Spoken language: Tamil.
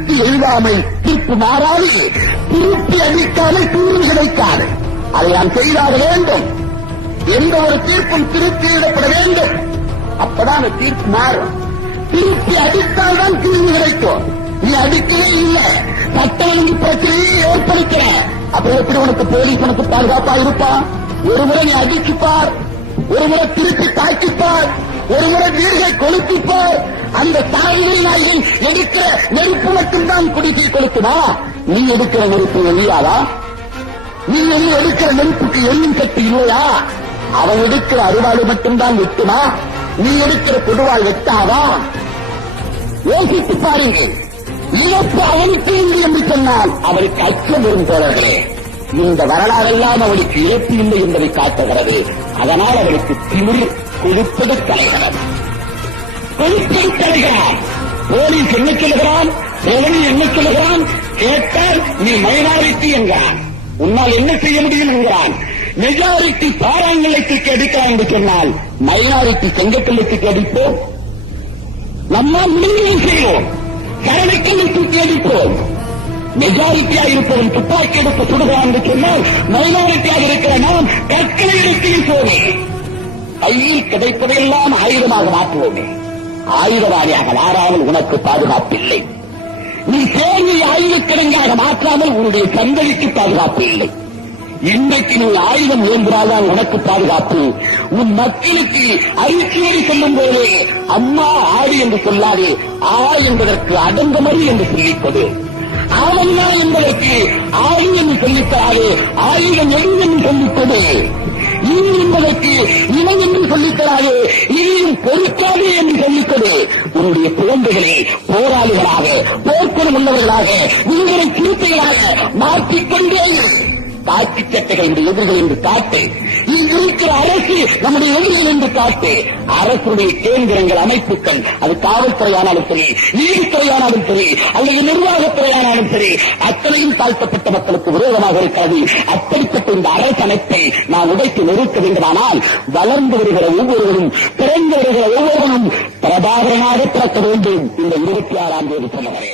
திருப்பி எழுதாமல் தீர்ப்பு மாறாது, திருப்பி அடிக்காமல் தீர்வு கிடைக்காது. அதை நாம் செய்தாக வேண்டும். எந்த ஒரு தீர்ப்பும் திருப்பி எழுதப்பட வேண்டும். அப்பதான் அந்த தீர்ப்பு மாறும். திருப்பி அடித்தால் தான் தீர்வு கிடைக்கும். நீ அடிக்கவே இல்லை, சட்ட ஒழுங்கு பிரச்சனையை ஏற்படுத்த, அப்புறம் எப்படி உனக்கு போலீஸ் உனக்கு பாதுகாப்பா இருப்பான்? ஒரு முறை நீ அடிச்சுப்பார், ஒரு முறை திருப்பி தாக்கிப்பார், ஒரு முறை வீடுகளை கொளுத்திப்பார். அந்த சாகுபடி நாய்கள் எடுக்கிற நெருப்பு மட்டும்தான் குடிக்கை கொளுத்துமா? நீ எடுக்கிற நெருப்பு எழியாதா? நீ எடுக்கிற நெருப்புக்கு எண்ணும் சக்தி இல்லையா? அவன் எடுக்கிற அறுவாள் மட்டும்தான் வெட்டுமா? நீ எடுக்கிற கொடுவாள் வெட்டாதா? யோசித்து பாருங்கள். இழப்பு அவனுக்கு இல்லை என்று சொன்னால் அவருக்கு அச்சம் வரும் தோழர்களே. இந்த வரலாறெல்லாம் அவனுக்கு இழப்பு இல்லை என்பதை காட்டுகிறது. அதனால் அவனுக்கு திமிர் கொடுப்பது தலைகிறது. போலீஸ் என்ன சொல்லுகிறான், செவனி என்ன சொல்லுகிறான்? கேட்டால் நீ மைனாரிட்டி என்கிறான். உன்னால் என்ன செய்ய முடியும் என்கிறான். மெஜாரிட்டி பாறாங்கல்லைக்கு அடிக்கலாம் என்று சொன்னால் மைனாரிட்டி செங்கக்கல்லுக்கு அடிப்போம். நம்மால் முடிவு செய்வோம். கரணைக்கல்லை தூக்கி அடிப்போம். மெஜாரிட்டியாக இருப்பவன் துப்பாக்கி எடுத்து சுடுகிறான் என்று சொன்னால் மைனாரிட்டியாக இருக்கிற நாம் கற்களை எடுத்து வீசுவோமே. கையில் கிடைப்பதையெல்லாம் ஆயுதமாக மாற்றுவோமே. ஆயுதவாதியாக மாறாமல் உனக்கு பாதுகாப்பில்லை. நீ சேவையை ஆயுதக்கிடங்காக மாற்றாமல் உன்னுடைய சந்ததிக்கு பாதுகாப்பு இல்லை. இன்றைக்கு நீ ஆயுதம் இயந்திரால்தான் உனக்கு பாதுகாப்பு. உன் மக்களுக்கு அறிக்கையை சொல்லும் போதே அம்மா ஆடு என்று சொல்லாதே, ஆ என்பதற்கு அடங்கமறி என்று சொல்லிப்பது, ஆவண்ணா என்பதற்கு ஆடு என்று சொல்லித்தராதே, ஆயுதம் எது என்று சொல்லிப்பது, இனி என்பதற்கு இணை என்று சொல்லித்தராதே, இனியும் பொறுக்காதே என்று சொல்லித்தது. உன்னுடைய குழந்தைகளை போராளிகளாக, போர்க்குணம் உள்ளவர்களாக, உங்களை சிறுத்தைகளாக மாற்றிக்கொண்டே காட்சி சட்டைகள் என்று எதிர்கள் என்று காட்டு. இங்கு இருக்கிற அரசு நம்முடைய எதிர்கள் என்று காட்டு. அரசுடைய கேந்திரங்கள், அமைப்புகள், அது காவல்துறையானாலும் சரி, நீதித்துறையானாலும் சரி, அல்லது நிர்வாகத்துறையானாலும் சரி, அத்தனையும் தாழ்த்தப்பட்ட மக்களுக்கு விரோதமாக இருக்கிறது. அப்படிப்பட்ட இந்த அரசு அமைப்பை நாம் உடைத்து நிறுத்த வேண்டுமானால் வளர்ந்து வருகிற ஒவ்வொருவரும், பிறந்து வருகிற ஒவ்வொருவரும் பிரபாகரனாக பிறக்க வேண்டும். இந்த 26ஆம் தேதி சொன்னவரே.